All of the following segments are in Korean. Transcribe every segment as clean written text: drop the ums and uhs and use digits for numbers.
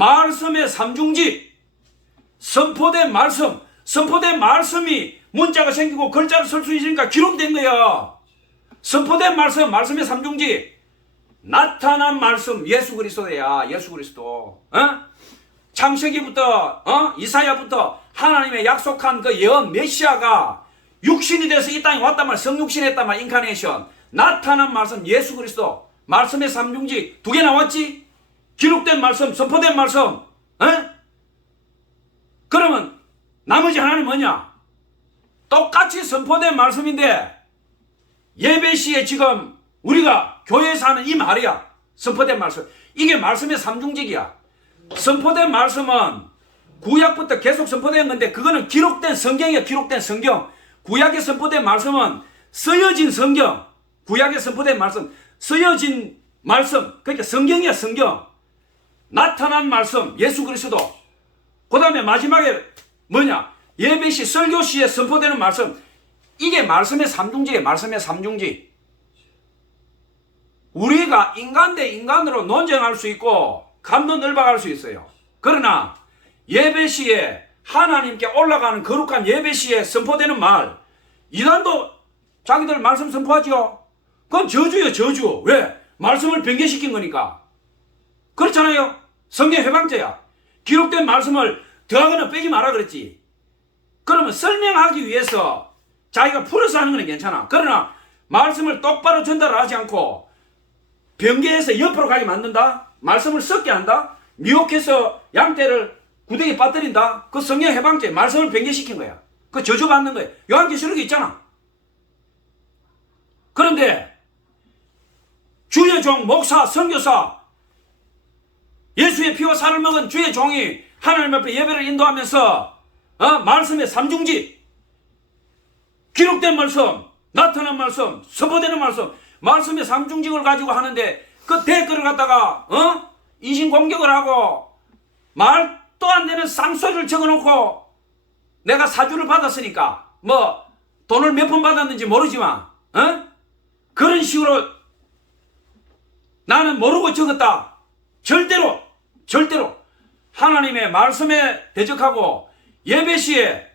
말씀의 삼중지, 선포된 말씀, 선포된 말씀이 문자가 생기고 글자로 쓸 수 있으니까 기록된 거야. 선포된 말씀, 말씀의 삼중지, 나타난 말씀, 예수 그리스도야. 예수 그리스도. 창세기부터 이사야부터 하나님의 약속한 그 예언 메시아가 육신이 돼서 이 땅에 왔단 말, 성육신 했단 말, 인카네이션. 나타난 말씀, 예수 그리스도. 말씀의 삼중지 두 개 나왔지? 기록된 말씀, 선포된 말씀. 그러면 나머지 하나는 뭐냐? 똑같이 선포된 말씀인데 예배 시에 지금 우리가 교회에서 하는 이 말이야. 선포된 말씀. 이게 말씀의 삼중직이야. 선포된 말씀은 구약부터 계속 선포된 건데 그거는 기록된 성경이야. 기록된 성경. 구약에 선포된 말씀은 쓰여진 성경. 구약에 선포된 말씀, 쓰여진 말씀. 그러니까 성경이야. 성경. 나타난 말씀, 예수 그리스도. 그 다음에 마지막에 뭐냐? 예배시, 설교시에 선포되는 말씀. 이게 말씀의 삼중지예요. 말씀의 삼중지. 우리가 인간 대 인간으로 논쟁할 수 있고 감도 넓어갈 수 있어요. 그러나 예배시에 하나님께 올라가는 거룩한 예배시에 선포되는 말, 이단도 자기들 말씀 선포하죠. 그건 저주예요. 저주. 왜? 말씀을 변개시킨 거니까. 그렇잖아요. 성경 해방죄야. 기록된 말씀을 더하거나 빼지 마라 그랬지. 그러면 설명하기 위해서 자기가 풀어서 하는 건 괜찮아. 그러나 말씀을 똑바로 전달하지 않고 변개해서 옆으로 가게 만든다. 말씀을 섞게 한다. 미혹해서 양떼를 구덩이에 빠뜨린다. 그 성경 해방죄. 말씀을 변개시킨 거야. 그 저주받는 거야. 요한계시록에 있잖아. 그런데 주의 종, 목사, 선교사, 예수의 피와 살을 먹은 주의 종이 하나님 앞에 예배를 인도하면서 말씀의 삼중지, 기록된 말씀, 나타난 말씀, 선포되는 말씀, 말씀의 삼중직을 가지고 하는데 그 댓글을 갖다가 인신공격을 하고 말도 안 되는 쌍소리를 적어놓고 내가 사주를 받았으니까 뭐 돈을 몇 번 받았는지 모르지만 그런 식으로 나는 모르고 적었다. 절대로 하나님의 말씀에 대적하고 예배시에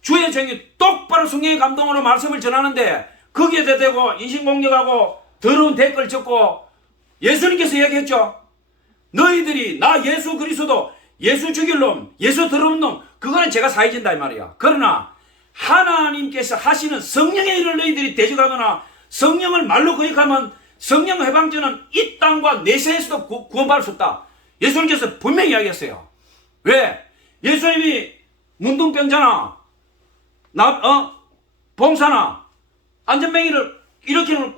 주의 종이 똑바로 성령의 감동으로 말씀을 전하는데 거기에 대대고 인신공격하고 더러운 댓글 적고 예수님께서 얘기했죠. 너희들이 나 예수 그리스도, 예수 죽일 놈, 예수 더러운 놈, 그거는 제가 사해진다 이 말이야. 그러나 하나님께서 하시는 성령의 일을 너희들이 대적하거나 성령을 말로 거역하면 성령 해방죄는 이 땅과 내세에서도 구원받을 수 없다. 예수님께서 분명히 이야기했어요. 왜? 예수님이 문둥병자나 봉사나 안전뱅이를 일으키는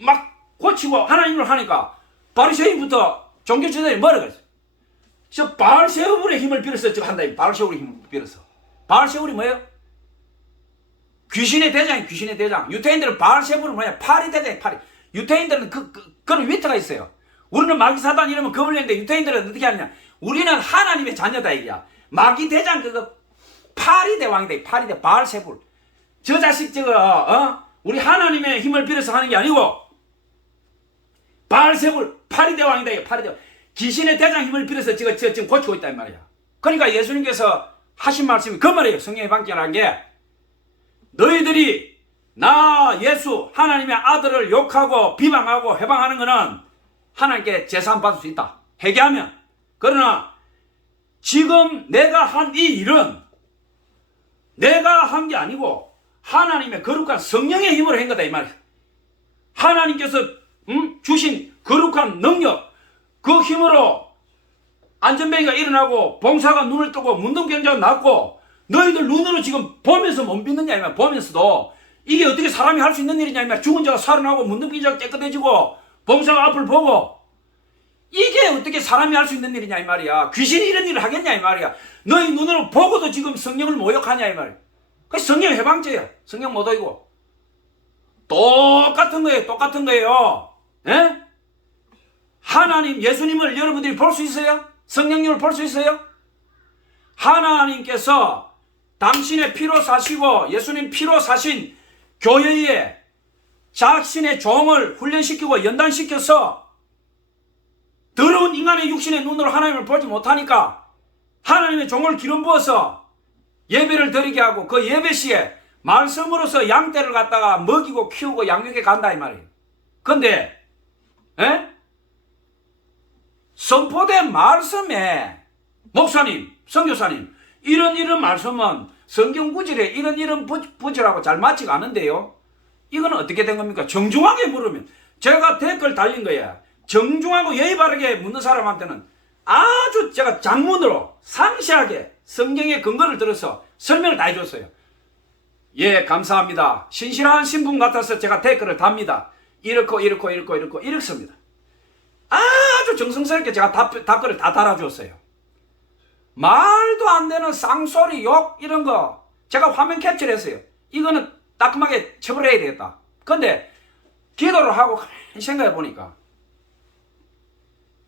막 고치고 하나님을 하니까 바리새인부터 종교지도자들이 뭐라고 했어요? 저 바알세울의 힘을 빌어서 저거 한다. 바알세울의 힘을 빌어서. 바알세울이 뭐예요? 귀신의 대장이 귀신의 대장. 유태인들은 바알세울은 뭐냐? 파리 대장이 파리. 유태인들은 그런 위트가 있어요. 우리는 마귀사단 이러면 겁을 내는데 유태인들은 어떻게 하느냐? 우리는 하나님의 자녀다 이거야. 마귀 대장 그거 파리 대왕이다. 파리 대 바알세울. 저 자식 저거 우리 하나님의 힘을 빌어서 하는 게 아니고 바알세울 파리 대왕이다. 파리 대왕. 귀신의 대장 힘을 빌어서 저거 지금 고치고 있다 이 말이야. 그러니까 예수님께서 하신 말씀이 그 말이에요. 성령의 방기라는 게 너희들이 나 예수 하나님의 아들을 욕하고 비방하고 해방하는 것은 하나님께 제사함 받을 수 있다. 회개하면. 그러나 지금 내가 한 이 일은 내가 한 게 아니고 하나님의 거룩한 성령의 힘으로 한 거다 이 말이야. 하나님께서 주신 거룩한 능력, 그 힘으로 안전뱅이가 일어나고 봉사가 눈을 뜨고 문둥병자가 낫고 너희들 눈으로 지금 보면서 못 믿느냐 이 말이야. 보면서도 이게 어떻게 사람이 할 수 있는 일이냐 이 말이야. 죽은 자가 살아나고 문둥병자가 깨끗해지고 봉사가 앞을 보고 이게 어떻게 사람이 할 수 있는 일이냐 이 말이야. 귀신이 이런 일을 하겠냐 이 말이야. 너희 눈으로 보고도 지금 성령을 모욕하냐 이 말이야. 그 성령 해방죄야. 성령 모독이고 똑같은 거예요. 똑같은 거예요. 에? 하나님 예수님을 여러분들이 볼 수 있어요? 성령님을 볼 수 있어요? 하나님께서 당신의 피로 사시고 예수님 피로 사신 교회에 자신의 종을 훈련시키고 연단시켜서 더러운 인간의 육신의 눈으로 하나님을 보지 못하니까 하나님의 종을 기름 부어서 예배를 드리게 하고 그 예배 시에 말씀으로서 양떼를 갖다가 먹이고 키우고 양육해 간다 이 말이에요. 근데 선포된 말씀에 목사님, 선교사님 이런 말씀은 성경 구절에 이런 부절하고 잘 맞지가 않은데요. 이거는 어떻게 된 겁니까? 정중하게 물으면 제가 댓글 달린 거예요. 정중하고 예의 바르게 묻는 사람한테는 아주 제가 장문으로 상세하게 성경의 근거를 들어서 설명을 다 해줬어요. 예, 감사합니다. 신실한 신분 같아서 제가 댓글을 답니다. 이렇습니다. 아주 정성스럽게 제가 답글을 다 달아줬어요. 말도 안 되는 쌍소리, 욕 이런 거 제가 화면 캡처를 했어요. 이거는 따끔하게 처벌해야 되겠다. 근데 기도를 하고 생각해 보니까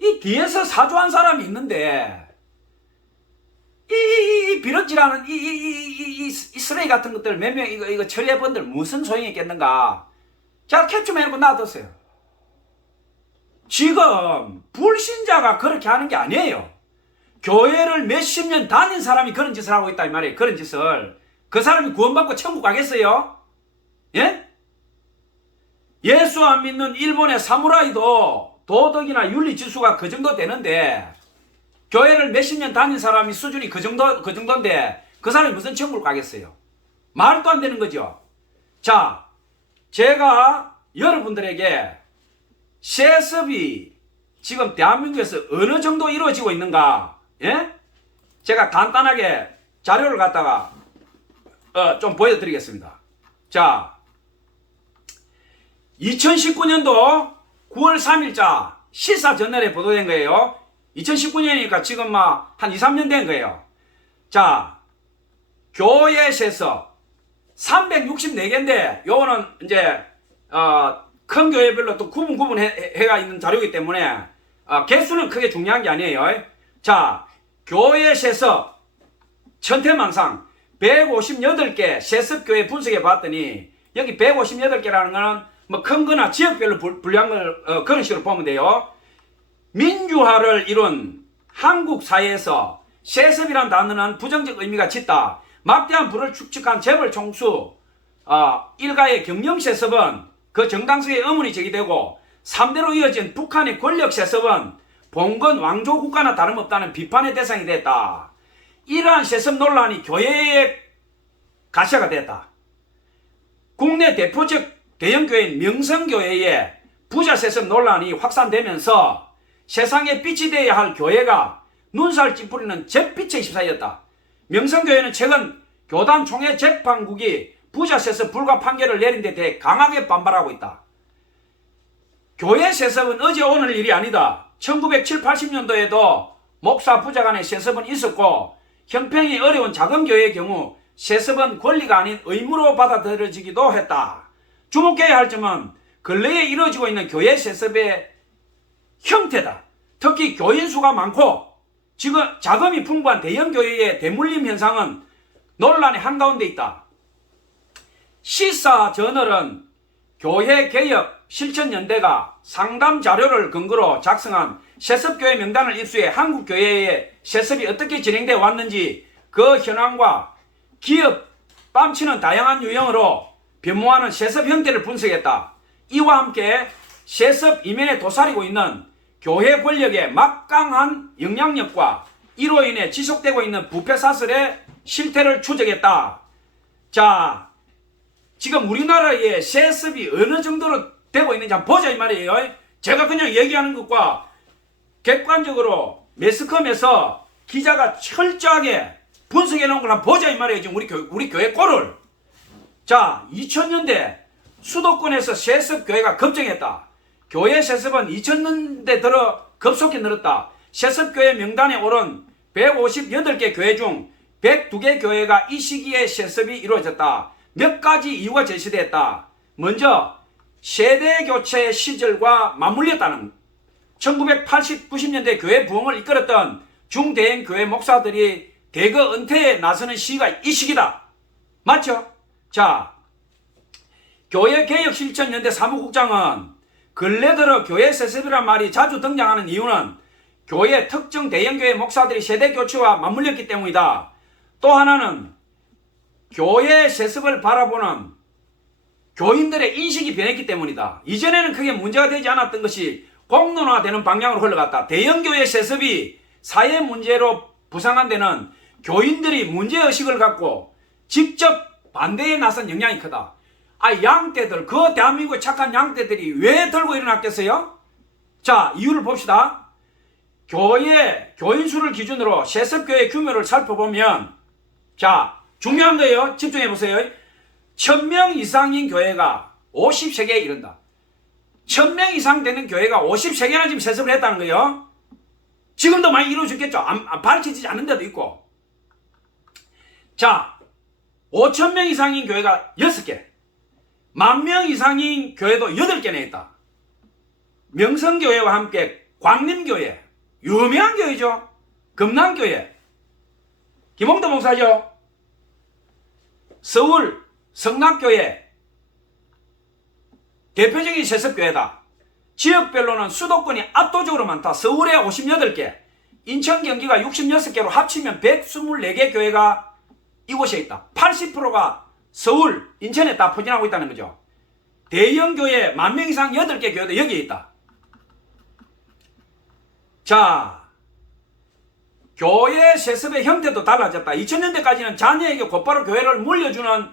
이 뒤에서 사주한 사람이 있는데 이 비럭질하는 이 쓰레기 같은 것들 몇 명 이거 처리해본들 무슨 소용이 있겠는가. 제가 캡처만 해놓고 놔뒀어요. 지금 불신자가 그렇게 하는 게 아니에요. 교회를 몇십 년 다닌 사람이 그런 짓을 하고 있다 이 말이에요. 그런 짓을. 그 사람이 구원받고 천국 가겠어요? 예? 예수 안 믿는 일본의 사무라이도 도덕이나 윤리 지수가 그 정도 되는데 교회를 몇십 년 다닌 사람이 수준이 그 정도인데 그 사람이 무슨 천국을 가겠어요? 말도 안 되는 거죠. 자, 제가 여러분들에게 세습이 지금 대한민국에서 어느 정도 이루어지고 있는가, 예? 제가 간단하게 자료를 갖다가 좀 보여드리겠습니다. 자, 2019년도 9월 3일자 시사저널에 보도된 거예요. 2019년이니까 지금 막 한 2, 3년 된 거예요. 자, 교회 세서 364개인데 요거는 이제 큰 교회별로 또 구분해가 있는 자료이기 때문에 개수는 크게 중요한 게 아니에요. 자, 교회 세서 천태만상 158개 세습교회 분석해 봤더니 여기 158개라는 거는 뭐 큰 거나 지역별로 분류한 걸 그런 식으로 보면 돼요. 민주화를 이룬 한국 사회에서 세습이란 단어는 부정적 의미가 짙다. 막대한 부를 축적한 재벌 총수 일가의 경영세습은 그 정당성에 의문이 제기되고 3대로 이어진 북한의 권력세습은 봉건 왕조 국가나 다름없다는 비판의 대상이 됐다. 이러한 세습 논란이 교회의 가시화가 됐다. 국내 대표적 대형교회인 명성교회의 부자 세습 논란이 확산되면서 세상에 빛이 되어야 할 교회가 눈살 찌푸리는 잿빛에 휩싸였다. 명성교회는 최근 교단 총회 재판국이 부자 세습 불가 판결을 내린 데 대해 강하게 반발하고 있다. 교회 세습은 어제 오늘 일이 아니다. 1970, 80년도에도 목사 부자 간의 세습은 있었고 형평이 어려운 작은 교회의 경우 세습은 권리가 아닌 의무로 받아들여지기도 했다. 주목해야 할 점은 근래에 이루어지고 있는 교회 세습의 형태다. 특히 교인 수가 많고 지금 자금이 풍부한 대형 교회의 대물림 현상은 논란의 한가운데 있다. 시사저널은 교회개혁 실천연대가 상담 자료를 근거로 작성한 세습교회 명단을 입수해 한국교회의 세습이 어떻게 진행되어 왔는지 그 현황과 기업 뺨치는 다양한 유형으로 변모하는 세습 형태를 분석했다. 이와 함께 세습 이면에 도사리고 있는 교회 권력의 막강한 영향력과 이로 인해 지속되고 있는 부패사슬의 실태를 추적했다. 자, 지금 우리나라의 세습이 어느 정도로 되고 있는지 한번 보자 이 말이에요. 제가 그냥 얘기하는 것과 객관적으로 매스컴에서 기자가 철저하게 분석해 놓은 걸 한번 보자 이 말이에요. 지금 우리 교회 꼴을. 자, 2000년대 수도권에서 세습 교회가 급증했다. 교회 세습은 2000년대 들어 급속히 늘었다. 세습교회 명단에 오른 158개 교회 중 102개 교회가 이 시기에 세습이 이루어졌다. 몇 가지 이유가 제시됐다. 먼저 세대 교체 시절과 맞물렸다는 1980, 90년대 교회 부흥을 이끌었던 중대형 교회 목사들이 대거 은퇴에 나서는 시기가 이 시기다. 맞죠? 자, 교회개혁실천연대 사무국장은 근래 들어 교회 세습이란 말이 자주 등장하는 이유는 교회 특정 대형교회 목사들이 세대 교체와 맞물렸기 때문이다. 또 하나는 교회 세습을 바라보는 교인들의 인식이 변했기 때문이다. 이전에는 크게 문제가 되지 않았던 것이 공론화되는 방향으로 흘러갔다. 대형교회 세습이 사회 문제로 부상한 데는 교인들이 문제의식을 갖고 직접 반대에 나선 영향이 크다. 양떼들, 그 대한민국의 착한 양떼들이 왜 들고 일어났겠어요? 자, 이유를 봅시다. 교인 수를 기준으로 세습교회 규모를 살펴보면, 자, 중요한 거예요. 집중해 보세요. 1000명 이상인 교회가 50세계에 이른다. 1000명 이상 되는 교회가 50세계나 지금 세습을 했다는 거예요. 지금도 많이 이루어졌겠죠. 밝혀지지 않는 데도 있고. 자, 5000명 이상인 교회가 6개, 10,000명 이상인 교회도 8개나 있다. 명성교회와 함께 광림교회, 유명한 교회죠. 금남교회, 김홍도 목사죠. 서울 성락교회, 대표적인 세습교회다. 지역별로는 수도권이 압도적으로 많다. 서울에 58개, 인천 경기가 66개로 합치면 124개 교회가 이곳에 있다. 80%가 서울, 인천에 다 포진하고 있다는 거죠. 대형 교회 10,000명 이상 8개 교회도 여기에 있다. 자, 교회 세습의 형태도 달라졌다. 2000년대까지는 자녀에게 곧바로 교회를 물려주는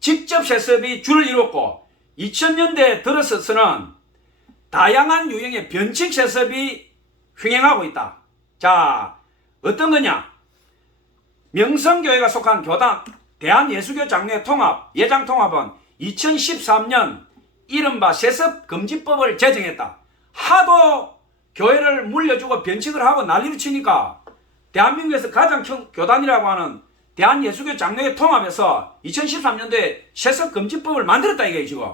직접 세습이 주를 이뤘고, 2000년대 들어서서는 다양한 유형의 변칙 세습이 횡행하고 있다. 자, 어떤 거냐? 명성교회가 속한 교단 대한예수교 장로회 통합, 예장통합은 2013년 이른바 세습금지법을 제정했다. 하도 교회를 물려주고 변칙을 하고 난리를 치니까 대한민국에서 가장 큰 교단이라고 하는 대한예수교 장로회 통합에서 2013년도에 세습금지법을 만들었다 이거예요. 지금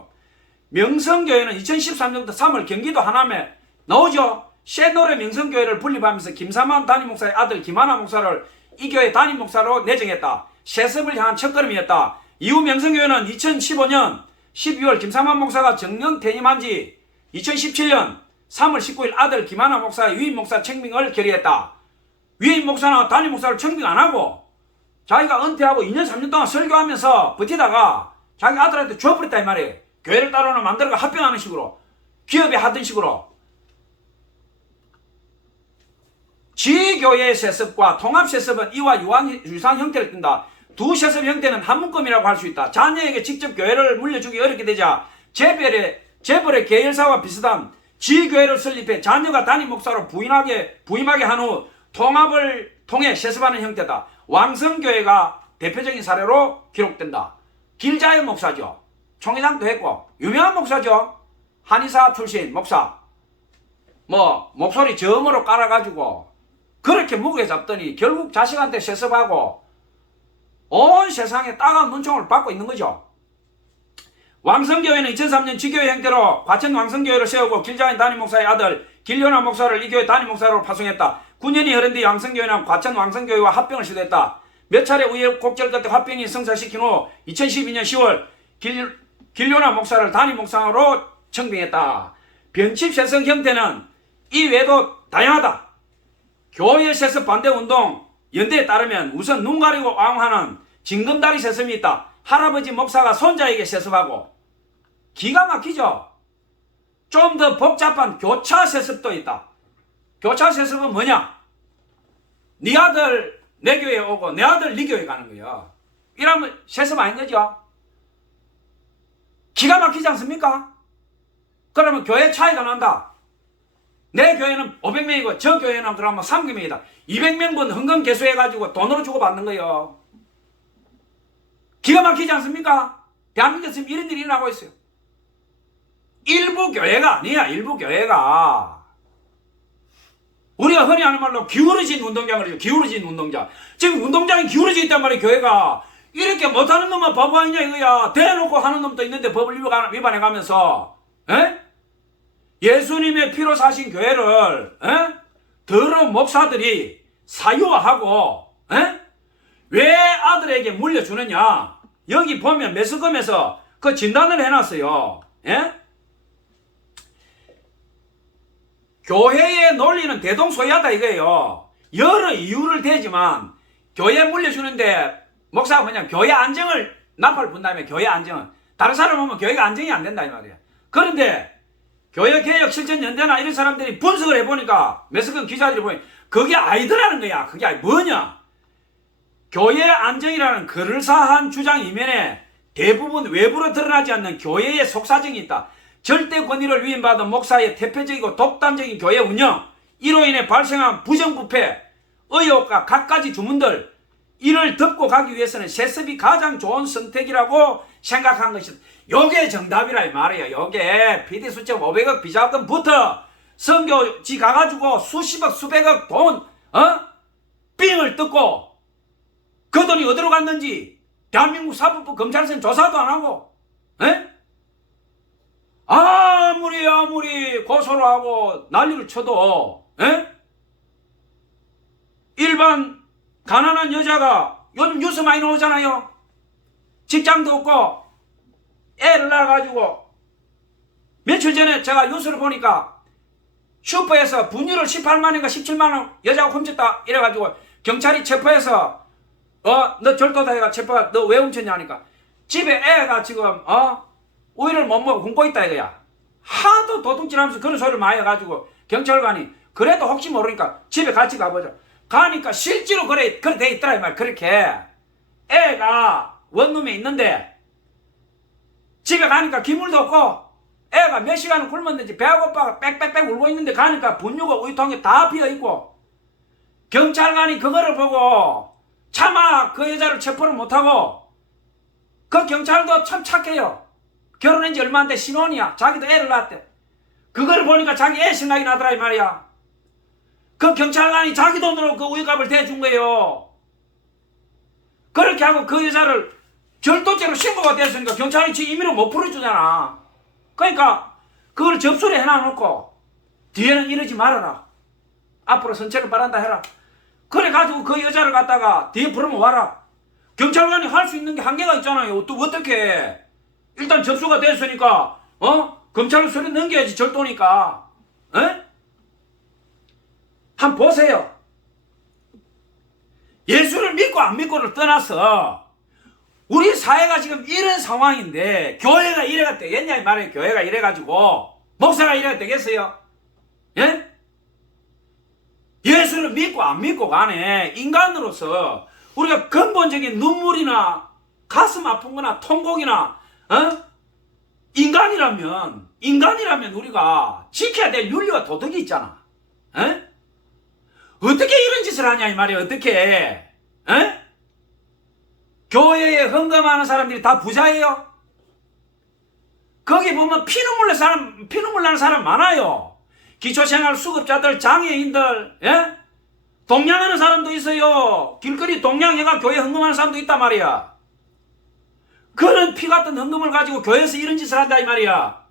명성교회는 2013년도 3월 경기도 하남에 나오죠. 새노래 명성교회를 분립하면서 김삼환 담임 목사의 아들 김하나 목사를 이 교회 담임 목사로 내정했다. 세습을 향한 첫걸음이었다. 이후 명성교회는 2015년 12월 김삼환 목사가 정년 퇴임한 지 2017년 3월 19일 아들 김하나 목사의 위임 목사 청빙을 결의했다. 위임 목사나 담임 목사를 청빙 안 하고 자기가 은퇴하고 2년 3년 동안 설교하면서 버티다가 자기 아들한테 줘버렸다 이 말이에요. 교회를 따로 만들어가 합병하는 식으로, 기업에 하던 식으로. 지교회 세습과 통합 세습은 이와 유사한 형태를 띈다. 두 세습 형태는 한 묶음이라고 할 수 있다. 자녀에게 직접 교회를 물려주기 어렵게 되자 재벌의 계열사와 비슷한 지교회를 설립해 자녀가 담임 목사로 부임하게 한 후 통합을 통해 세습하는 형태다. 왕성교회가 대표적인 사례로 기록된다. 길자연 목사죠. 총회장도 했고 유명한 목사죠. 한의사 출신 목사. 목소리 저음으로 깔아가지고 그렇게 무게 잡더니 결국 자식한테 세습하고 온 세상에 따가운 눈총을 받고 있는 거죠. 왕성교회는 2003년 지교회 형태로 과천 왕성교회를 세우고 길자인 담임 목사의 아들 길요나 목사를 이 교회 담임 목사로 파송했다. 9년이 흐른 뒤 왕성교회는 과천 왕성교회와 합병을 시도했다. 몇 차례 우여곡절 끝에 합병이 성사시킨 후 2012년 10월 길요나 목사를 담임 목사로 청빙했다. 변칙 세습 형태는 이 외에도 다양하다. 교회 세습 반대 운동 연대에 따르면 우선 눈 가리고 왕하는 징검다리 세습이 있다. 할아버지 목사가 손자에게 세습하고, 기가 막히죠. 좀 더 복잡한 교차 세습도 있다. 교차 세습은 뭐냐? 네 아들 내 교회에 오고 내 아들 네 교회에 가는 거야. 이러면 세습 아닌 거죠. 기가 막히지 않습니까? 그러면 교회 차이가 난다. 내 교회는 500명이고 저 교회는 그러면 300명이다. 200명분 헌금 개수해가지고 돈으로 주고 받는 거예요. 기가 막히지 않습니까? 대한민국에서 지금 이런 일이 일어나고 있어요. 일부 교회가 아니야. 일부 교회가 우리가 흔히 하는 말로 기울어진 운동장을 해요. 기울어진 운동장. 지금 운동장이 기울어져 있단 말이에요. 교회가. 이렇게 못하는 놈만 바보 아니냐 이거야. 대놓고 하는 놈도 있는데 법을 위반해가면서 예수님의 피로 사신 교회를 더러운 목사들이 사유화하고 왜 아들에게 물려주느냐. 여기 보면 매스컴에서 그 진단을 해놨어요. 교회의 논리는 대동소이하다 이거예요. 여러 이유를 대지만 교회 물려주는데 목사가 뭐냐, 교회 안정을 나팔 분 다음에 교회 안정은 다른 사람 오면 교회가 안정이 안 된다 이 말이야. 그런데 교회개혁실천연대나 이런 사람들이 분석을 해보니까 매스컴 기자들이 보니 그게 아니더라는 거야. 그게 뭐냐, 교회 안정이라는 그럴싸한 주장 이면에 대부분 외부로 드러나지 않는 교회의 속사정이 있다. 절대 권위를 위임받은 목사의 대표적이고 독단적인 교회 운영, 이로 인해 발생한 부정부패, 의혹과 갖가지 주문들, 이를 덮고 가기 위해서는 세습이 가장 좋은 선택이라고 생각한 것이다. 요게 정답이라 이 말이에요. 요게 PD수첩 500억 비자금부터 선교지 가가지고 수십억 수백억 돈 삥을 뜯고 그 돈이 어디로 갔는지 대한민국 사법부 검찰선 조사도 안 하고, 에? 아무리 고소를 하고 난리를 쳐도, 에? 일반 가난한 여자가 요즘 뉴스 많이 나오잖아요. 직장도 없고 애를 낳아가지고, 며칠 전에 제가 뉴스를 보니까 슈퍼에서 분유를 18만원인가 17만원 여자가 훔쳤다 이래가지고 경찰이 체포해서 너 절도다 해가 체포가 너 왜 훔쳤냐 하니까 집에 애가 지금 우유를 못 먹고 굶고 있다 이거야. 하도 도둑질하면서 그런 소리를 많이 해가지고 경찰관이 그래도 혹시 모르니까 집에 같이 가보자. 가니까 실제로 그래 돼 있더라 이 말. 그렇게 애가 원룸에 있는데 집에 가니까 기물도 없고 애가 몇 시간을 굶었는지 배가 고파가 빽빽빽 울고 있는데 가니까 분유가 우유통에 다 비어있고, 경찰관이 그거를 보고 차마 그 여자를 체포를 못하고, 그 경찰도 참 착해요. 결혼한 지 얼마 안 돼 신혼이야. 자기도 애를 낳았대. 그거를 보니까 자기 애 생각이 나더라 이 말이야. 그 경찰관이 자기 돈으로 그 우유값을 대준 거예요. 그렇게 하고 그 여자를 절도죄로 신고가 됐으니까 경찰이 지 임의로 못 풀어주잖아. 그러니까 그걸 접수를 해놔놓고 뒤에는 이러지 말아라, 앞으로 선처를 바란다 해라. 그래가지고 그 여자를 갖다가 뒤에 부르면 와라. 경찰관이 할 수 있는 게 한계가 있잖아요. 또 어떻게 해. 일단 접수가 됐으니까 검찰로 서류 넘겨야지. 절도니까. 한번 보세요. 예수를 믿고 안 믿고를 떠나서 우리 사회가 지금 이런 상황인데 교회가 이래가 되겠냐 이 말이에요. 교회가 이래가지고 목사가 이래가 되겠어요? 예? 예수를 믿고 안 믿고 간에 인간으로서 우리가 근본적인 눈물이나 가슴 아픈 거나 통곡이나 인간이라면 우리가 지켜야 될 윤리와 도덕이 있잖아. 어떻게 이런 짓을 하냐 이 말이에요. 어떻게 교회에 헌금하는 사람들이 다 부자예요? 거기 보면 피눈물 나는 사람 많아요. 기초생활 수급자들, 장애인들, 동냥하는 사람도 있어요. 길거리 동냥해가 교회 헌금하는 사람도 있단 말이야. 그런 피 같은 헌금을 가지고 교회에서 이런 짓을 한다 이 말이야.